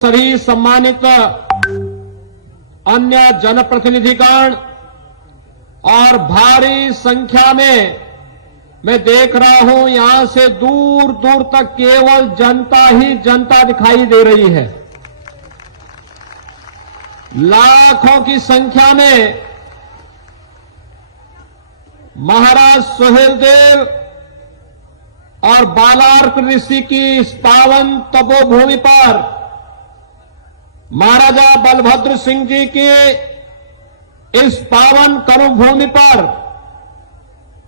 सभी सम्मानित अन्य जनप्रतिनिधिगण और भारी संख्या में मैं देख रहा हूं, यहां से दूर दूर तक केवल जनता ही जनता दिखाई दे रही है। लाखों की संख्या में महाराज सुहेलदेव और बालार्क ऋषि की इस पावन तपोभूमि पर महाराजा बलभद्र सिंह जी की इस पावन कर्मभूमि पर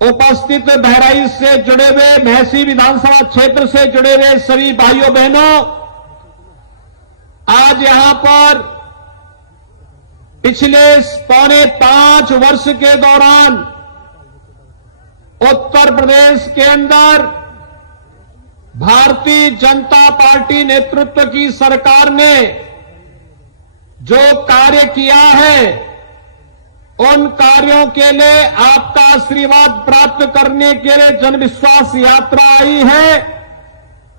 उपस्थित बहराइच से जुड़े हुए, महसी विधानसभा क्षेत्र से जुड़े हुए सभी भाइयों बहनों, आज यहां पर पिछले 4.25 वर्ष के दौरान उत्तर प्रदेश के अंदर भारतीय जनता पार्टी नेतृत्व की सरकार ने जो कार्य किया है, उन कार्यों के लिए आपका आशीर्वाद प्राप्त करने के लिए जनविश्वास यात्रा आई है।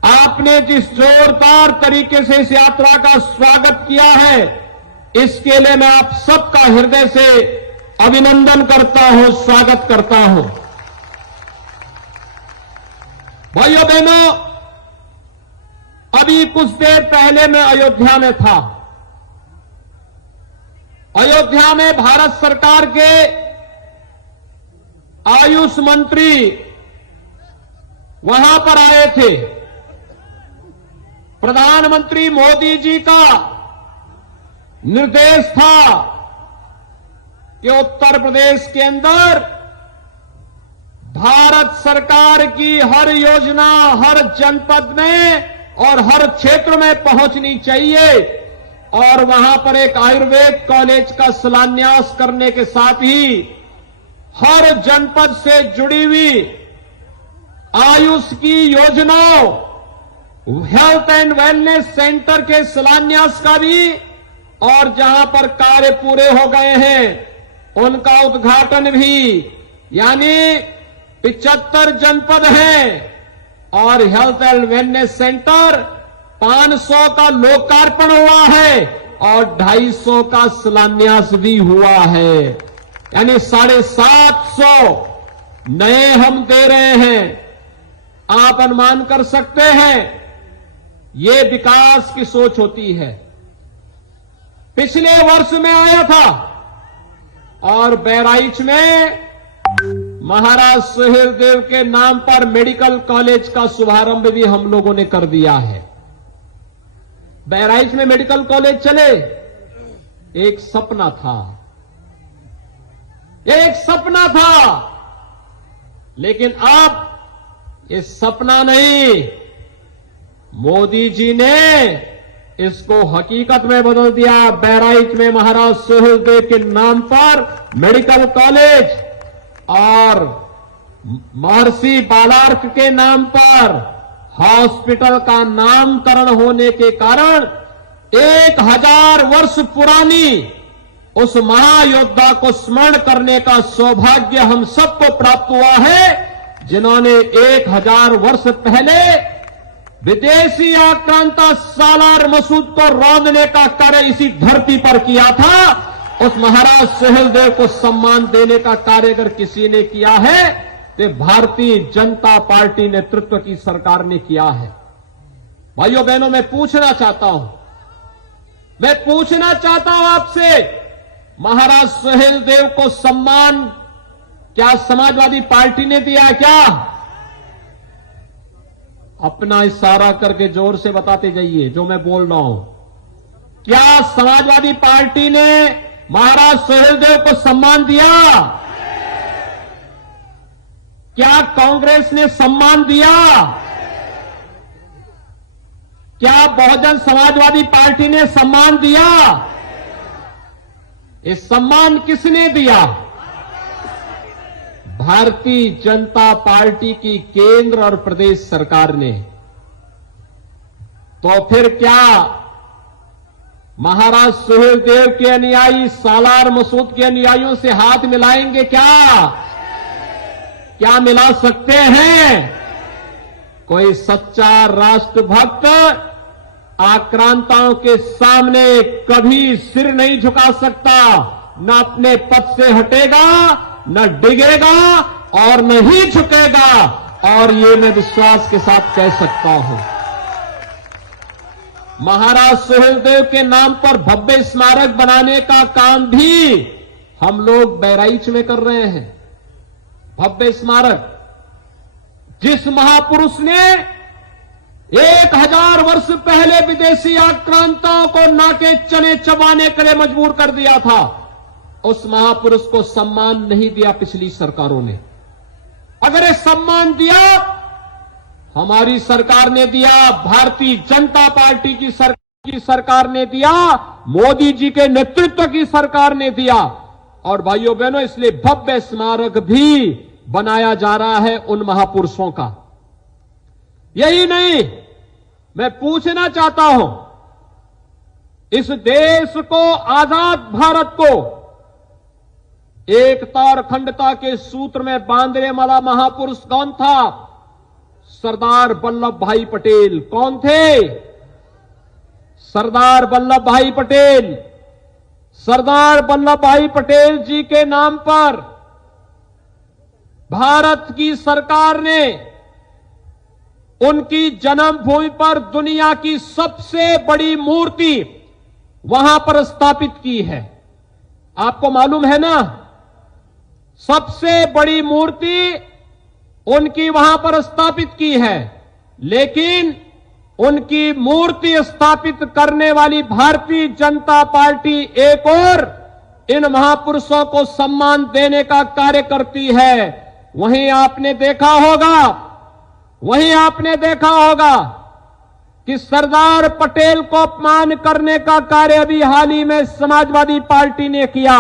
आपने जिस जोरदार तरीके से इस यात्रा का स्वागत किया है, इसके लिए मैं आप सबका हृदय से अभिनंदन करता हूं, स्वागत करता हूं। भाइयों बहनों, अभी कुछ देर पहले मैं अयोध्या में था। अयोध्या में भारत सरकार के आयुष मंत्री वहां पर आए थे। प्रधानमंत्री मोदी जी का निर्देश था कि उत्तर प्रदेश के अंदर भारत सरकार की हर योजना हर जनपद में और हर क्षेत्र में पहुंचनी चाहिए, और वहां पर एक आयुर्वेद कॉलेज का शिलान्यास करने के साथ ही हर जनपद से जुड़ी हुई आयुष की योजनाओं, हेल्थ एंड वेलनेस सेंटर के शिलान्यास का भी, और जहां पर कार्य पूरे हो गए हैं उनका उद्घाटन भी, यानी 75 जनपद हैं और हेल्थ एंड वेलनेस सेंटर 500 का लोकार्पण हुआ है और 250 का शिलान्यास भी हुआ है, यानी 750 नए हम दे रहे हैं। आप अनुमान कर सकते हैं, ये विकास की सोच होती है। पिछले वर्ष में आया था और बहराइच में महाराज सुहेलदेव के नाम पर मेडिकल कॉलेज का शुभारंभ भी हम लोगों ने कर दिया है। बहराइच में मेडिकल कॉलेज चले, एक सपना था, एक सपना था, लेकिन अब ये सपना नहीं, मोदी जी ने इसको हकीकत में बदल दिया। बहराइच में महाराज सुहेलदेव के नाम पर मेडिकल कॉलेज और महर्षि बालार्क के नाम पर हॉस्पिटल का नामकरण होने के कारण 1000 वर्ष पुरानी उस महायोद्धा को स्मरण करने का सौभाग्य हम सबको प्राप्त हुआ है, जिन्होंने 1000 वर्ष पहले विदेशी आक्रांता सालार मसूद को रौंदने का कार्य इसी धरती पर किया था। उस महाराज सुहेलदेव को सम्मान देने का कार्य अगर किसी ने किया है तो भारतीय जनता पार्टी नेतृत्व की सरकार ने किया है। भाइयों बहनों, मैं पूछना चाहता हूं आपसे, महाराज सुहेलदेव को सम्मान क्या समाजवादी पार्टी ने दिया क्या? अपना इशारा करके जोर से बताते जाइए जो मैं बोल रहा हूं। क्या समाजवादी पार्टी ने महाराज सुहेलदेव को सम्मान दिया? क्या कांग्रेस ने सम्मान दिया? क्या बहुजन समाजवादी पार्टी ने सम्मान दिया? ये सम्मान किसने दिया? भारतीय जनता पार्टी की केंद्र और प्रदेश सरकार ने। तो फिर क्या महाराज सुहेलदेव के अनुयायी सालार मसूद के अनुयायियों से हाथ मिलाएंगे क्या मिला सकते हैं? कोई सच्चा राष्ट्रभक्त आक्रांताओं के सामने कभी सिर नहीं झुका सकता, न अपने पद से हटेगा, न डिगेगा और न ही झुकेगा। और ये मैं विश्वास के साथ कह सकता हूं। महाराज सुहेलदेव के नाम पर भव्य स्मारक बनाने का काम भी हम लोग बहराइच में कर रहे हैं। भव्य स्मारक, जिस महापुरुष ने 1000 वर्ष पहले विदेशी आक्रांताओं को नाके चने चबाने के लिए मजबूर कर दिया था, उस महापुरुष को सम्मान नहीं दिया पिछली सरकारों ने। अगर ये सम्मान दिया, हमारी सरकार ने दिया, भारतीय जनता पार्टी की सरकार ने दिया, मोदी जी के नेतृत्व की सरकार ने दिया। और भाइयों बहनों, इसलिए भव्य स्मारक भी बनाया जा रहा है उन महापुरुषों का। यही नहीं, मैं पूछना चाहता हूं, इस देश को, आजाद भारत को एकता और अखंडता के सूत्र में बांधने वाला महापुरुष कौन था? सरदार वल्लभ भाई पटेल। कौन थे? सरदार वल्लभ भाई पटेल। सरदार वल्लभ भाई पटेल जी के नाम पर भारत की सरकार ने उनकी जन्मभूमि पर दुनिया की सबसे बड़ी मूर्ति वहां पर स्थापित की है। आपको मालूम है ना, सबसे बड़ी मूर्ति उनकी वहां पर स्थापित की है। लेकिन उनकी मूर्ति स्थापित करने वाली भारतीय जनता पार्टी एक और इन महापुरुषों को सम्मान देने का कार्य करती है। वहीं आपने देखा होगा कि सरदार पटेल को अपमान करने का कार्य अभी हाल ही में समाजवादी पार्टी ने किया।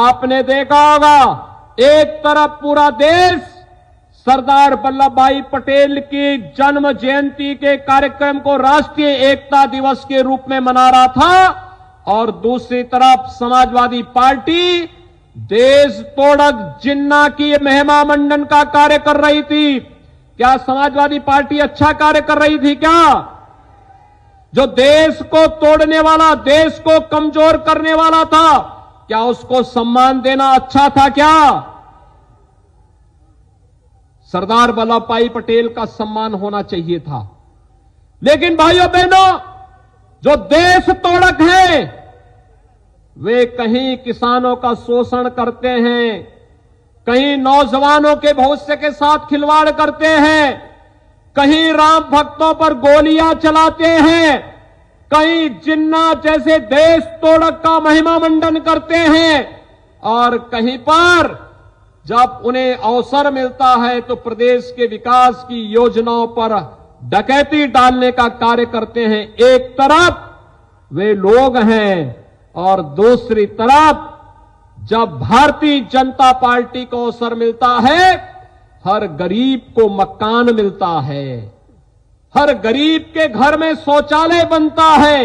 आपने देखा होगा, एक तरफ पूरा देश सरदार वल्लभ भाई पटेल की जन्म जयंती के कार्यक्रम को राष्ट्रीय एकता दिवस के रूप में मना रहा था, और दूसरी तरफ समाजवादी पार्टी देश तोड़क जिन्ना की महिमा मंडन का कार्य कर रही थी। क्या समाजवादी पार्टी अच्छा कार्य कर रही थी क्या? जो देश को तोड़ने वाला, देश को कमजोर करने वाला था, क्या उसको सम्मान देना अच्छा था क्या? सरदार वल्लभ भाई पटेल का सम्मान होना चाहिए था। लेकिन भाइयों बहनों, जो देश तोड़क हैं, वे कहीं किसानों का शोषण करते हैं, कहीं नौजवानों के भविष्य के साथ खिलवाड़ करते हैं, कहीं राम भक्तों पर गोलियां चलाते हैं, कहीं जिन्ना जैसे देश तोड़क का महिमा मंडन करते हैं, और कहीं पर जब उन्हें अवसर मिलता है तो प्रदेश के विकास की योजनाओं पर डकैती डालने का कार्य करते हैं। एक तरफ वे लोग हैं और दूसरी तरफ जब भारतीय जनता पार्टी को अवसर मिलता है, हर गरीब को मकान मिलता है, हर गरीब के घर में शौचालय बनता है,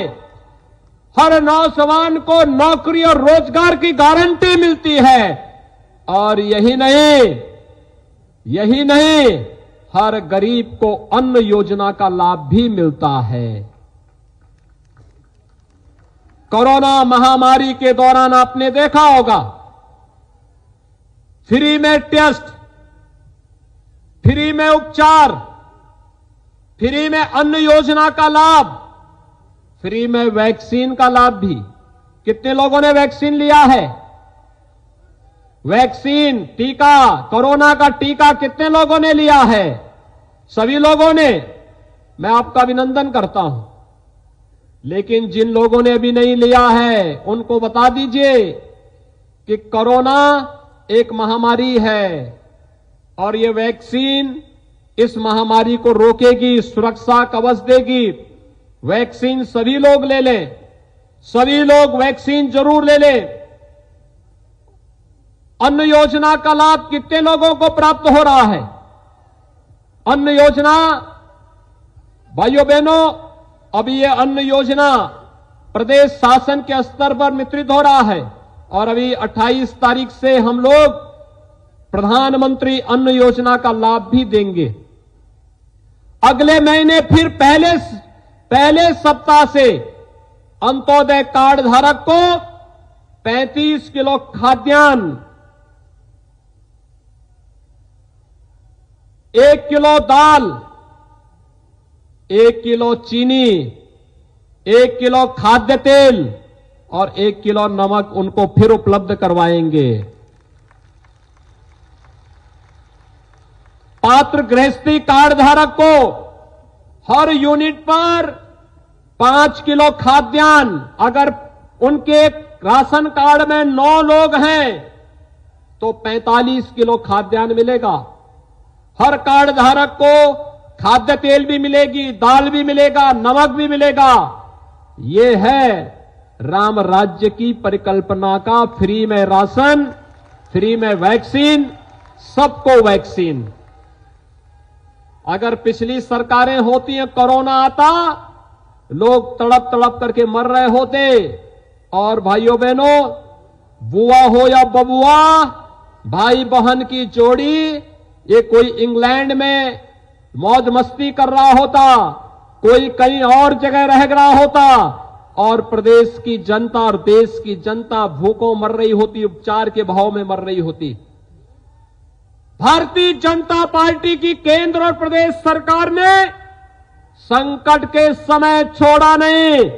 हर नौजवान को नौकरी और रोजगार की गारंटी मिलती है। और यही नहीं, हर गरीब को अन्न योजना का लाभ भी मिलता है। कोरोना महामारी के दौरान आपने देखा होगा, फ्री में टेस्ट, फ्री में उपचार, फ्री में अन्न योजना का लाभ, फ्री में वैक्सीन का लाभ भी। कितने लोगों ने वैक्सीन लिया है? वैक्सीन, टीका, कोरोना का टीका कितने लोगों ने लिया है? सभी लोगों ने। मैं आपका अभिनंदन करता हूं। लेकिन जिन लोगों ने अभी नहीं लिया है, उनको बता दीजिए कि कोरोना एक महामारी है और ये वैक्सीन इस महामारी को रोकेगी, सुरक्षा कवच देगी। वैक्सीन सभी लोग ले लें, सभी लोग वैक्सीन जरूर ले लें। अन्न योजना का लाभ कितने लोगों को प्राप्त हो रहा है? अन्न योजना, भाइयों बहनों, अभी ये अन्न योजना प्रदेश शासन के स्तर पर वितरित हो रहा है और अभी 28 तारीख से हम लोग प्रधानमंत्री अन्न योजना का लाभ भी देंगे। अगले महीने फिर पहले सप्ताह से अंत्योदय कार्ड धारक को 35 किलो खाद्यान्न, 1 किलो दाल, 1 किलो चीनी, 1 किलो खाद्य तेल और 1 किलो नमक उनको फिर उपलब्ध करवाएंगे। पात्र गृहस्थी कार्ड धारक को हर यूनिट पर 5 किलो खाद्यान्न, अगर उनके राशन कार्ड में 9 लोग हैं तो 45 किलो खाद्यान्न मिलेगा। हर कार्ड धारक को खाद्य तेल भी मिलेगी, दाल भी मिलेगा, नमक भी मिलेगा। ये है राम राज्य की परिकल्पना का फ्री में राशन, फ्री में वैक्सीन, सबको वैक्सीन। अगर पिछली सरकारें होती हैं, कोरोना आता, लोग तड़प तड़प करके मर रहे होते। और भाइयों बहनों, बुआ हो या बबुआ, भाई बहन की जोड़ी, ये कोई इंग्लैंड में मौज मस्ती कर रहा होता, कोई कहीं और जगह रह रहा होता और प्रदेश की जनता और देश की जनता भूखों मर रही होती, उपचार के भाव में मर रही होती। भारतीय जनता पार्टी की केंद्र और प्रदेश सरकार ने संकट के समय छोड़ा नहीं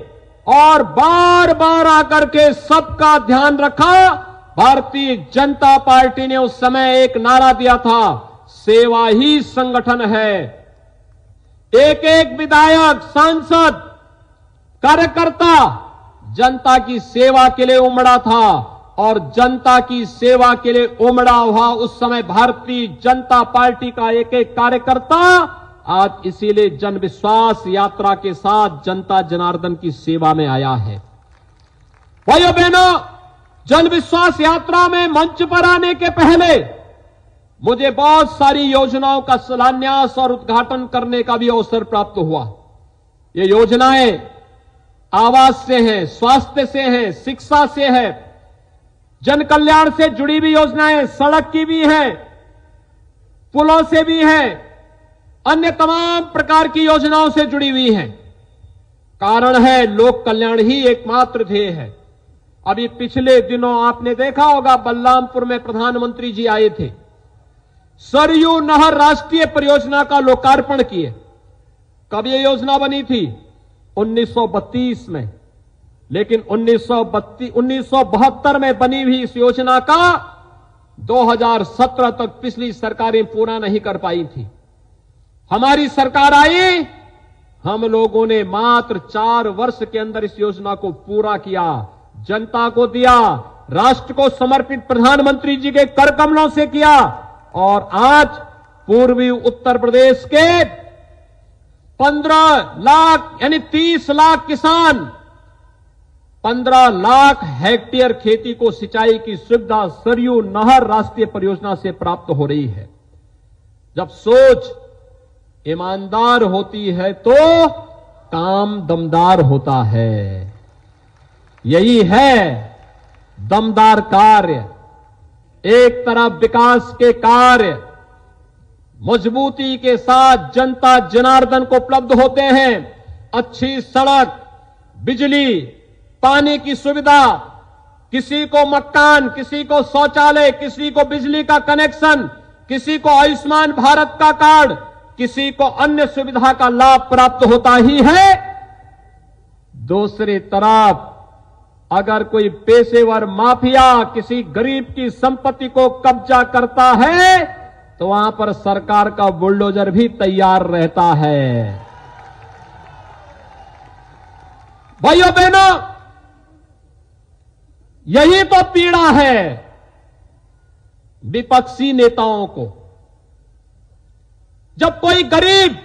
और बार बार आकर के सबका ध्यान रखा। भारतीय जनता पार्टी ने उस समय एक नारा दिया था, सेवा ही संगठन है। एक एक विधायक, सांसद, कार्यकर्ता जनता की सेवा के लिए उमड़ा था और जनता की सेवा के लिए उमड़ा हुआ उस समय भारतीय जनता पार्टी का एक एक कार्यकर्ता आज इसीलिए जन विश्वास यात्रा के साथ जनता जनार्दन की सेवा में आया है। भाइयों बहनों, जन विश्वास यात्रा में मंच पर आने के पहले मुझे बहुत सारी योजनाओं का शिलान्यास और उद्घाटन करने का भी अवसर प्राप्त हुआ। ये योजनाएं आवास से हैं, स्वास्थ्य से हैं, शिक्षा से है, जन कल्याण से जुड़ी भी योजनाएं, सड़क की भी हैं, पुलों से भी हैं, अन्य तमाम प्रकार की योजनाओं से जुड़ी हुई हैं। कारण है लोक कल्याण ही एकमात्र ध्येय है। अभी पिछले दिनों आपने देखा होगा, बलरामपुर में प्रधानमंत्री जी आए थे, सरयू नहर राष्ट्रीय परियोजना का लोकार्पण किए। कब यह योजना बनी थी? 1932 में। लेकिन 1972 में बनी हुई इस योजना का 2017 तक पिछली सरकारें पूरा नहीं कर पाई थी। हमारी सरकार आई, हम लोगों ने मात्र 4 वर्ष के अंदर इस योजना को पूरा किया, जनता को दिया, राष्ट्र को समर्पित प्रधानमंत्री जी के कर कमलों से किया। और आज पूर्वी उत्तर प्रदेश के 15 लाख यानी 30 लाख किसान 15 लाख हेक्टेयर खेती को सिंचाई की सुविधा सरयू नहर राष्ट्रीय परियोजना से प्राप्त हो रही है। जब सोच ईमानदार होती है तो काम दमदार होता है। यही है दमदार कार्य। एक तरफ विकास के कार्य मजबूती के साथ जनता जनार्दन को उपलब्ध होते हैं, अच्छी सड़क, बिजली, पानी की सुविधा, किसी को मकान, किसी को शौचालय, किसी को बिजली का कनेक्शन, किसी को आयुष्मान भारत का कार्ड, किसी को अन्य सुविधा का लाभ प्राप्त होता ही है। दूसरी तरफ अगर कोई पेशेवर माफिया किसी गरीब की संपत्ति को कब्जा करता है तो वहां पर सरकार का बुलडोजर भी तैयार रहता है। भाइयों बहनों, यही तो पीड़ा है विपक्षी नेताओं को। जब कोई गरीब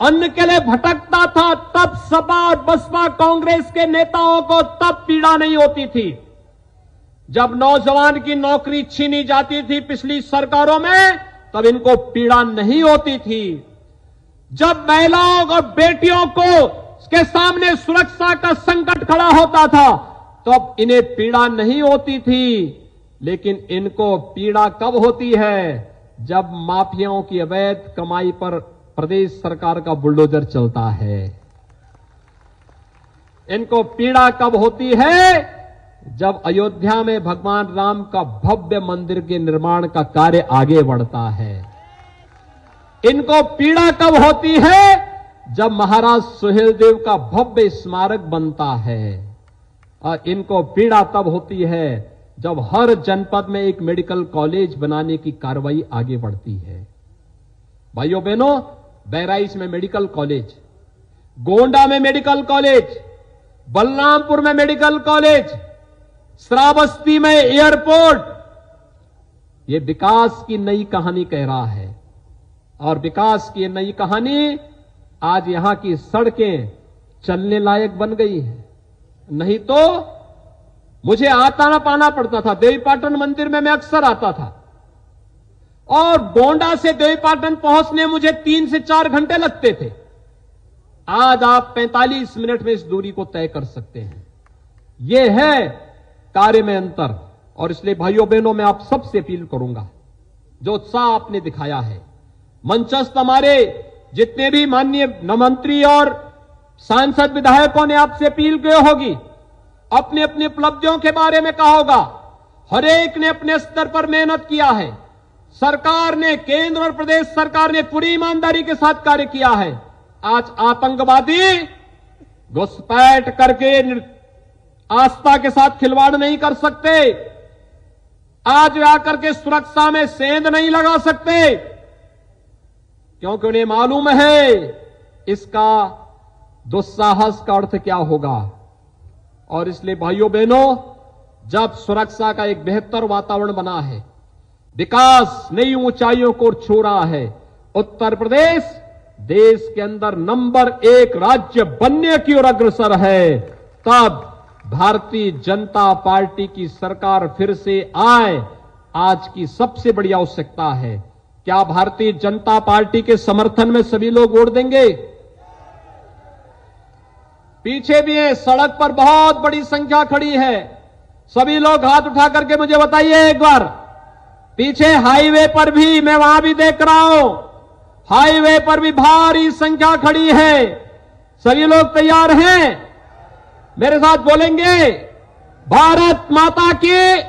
अन्न के लिए भटकता था तब सपा और बसपा कांग्रेस के नेताओं को तब पीड़ा नहीं होती थी। जब नौजवान की नौकरी छीनी जाती थी पिछली सरकारों में तब इनको पीड़ा नहीं होती थी। जब महिलाओं और बेटियों को के सामने सुरक्षा का संकट खड़ा होता था तब इन्हें पीड़ा नहीं होती थी। लेकिन इनको पीड़ा कब होती है? जब माफियाओं की अवैध कमाई पर प्रदेश सरकार का बुलडोजर चलता है। इनको पीड़ा कब होती है जब अयोध्या में भगवान राम का भव्य मंदिर के निर्माण का कार्य आगे बढ़ता है। इनको पीड़ा कब होती है जब महाराज सुहेलदेव का भव्य स्मारक बनता है। और इनको पीड़ा तब होती है जब हर जनपद में एक मेडिकल कॉलेज बनाने की कार्रवाई आगे बढ़ती है। भाइयों बहनों, बहराइच में मेडिकल कॉलेज, गोंडा में मेडिकल कॉलेज, बलरामपुर में मेडिकल कॉलेज, श्रावस्ती में एयरपोर्ट, यह विकास की नई कहानी कह रहा है। और विकास की नई कहानी आज यहां की सड़कें चलने लायक बन गई है। नहीं तो मुझे आता ना पाना पड़ता था। देवीपाटन मंदिर में मैं अक्सर आता था और गोंडा से देवीपाटन पहुंचने मुझे 3 से 4 घंटे लगते थे। आज आप 45 मिनट में इस दूरी को तय कर सकते हैं। यह है कार्य में अंतर। और इसलिए भाइयों बहनों, मैं आप सबसे अपील करूंगा, जो उत्साह आपने दिखाया है, मंचस्थ हमारे जितने भी माननीय मंत्री और सांसद विधायकों ने आपसे अपील की होगी, अपनी अपनी उपलब्धियों के बारे में कहा होगा। हर एक ने अपने स्तर पर मेहनत किया है। सरकार ने, केंद्र और प्रदेश सरकार ने पूरी ईमानदारी के साथ कार्य किया है। आज आतंकवादी घुसपैठ करके आस्था के साथ खिलवाड़ नहीं कर सकते। आज वे आकर के सुरक्षा में सेंध नहीं लगा सकते, क्योंकि उन्हें मालूम है इसका दुस्साहस का अर्थ क्या होगा। और इसलिए भाइयों बहनों, जब सुरक्षा का एक बेहतर वातावरण बना है, विकास नई ऊंचाइयों को छू रहा है, उत्तर प्रदेश देश के अंदर नंबर 1 राज्य बनने की ओर अग्रसर है, तब भारतीय जनता पार्टी की सरकार फिर से आए, आज की सबसे बड़ी आवश्यकता है। क्या भारतीय जनता पार्टी के समर्थन में सभी लोग वोट देंगे? पीछे भी है, सड़क पर बहुत बड़ी संख्या खड़ी है। सभी लोग हाथ उठा करके मुझे बताइए एक बार। पीछे हाईवे पर भी, मैं वहां भी देख रहा हूं, हाईवे पर भी भारी संख्या खड़ी है। सभी लोग तैयार हैं? मेरे साथ बोलेंगे, भारत माता की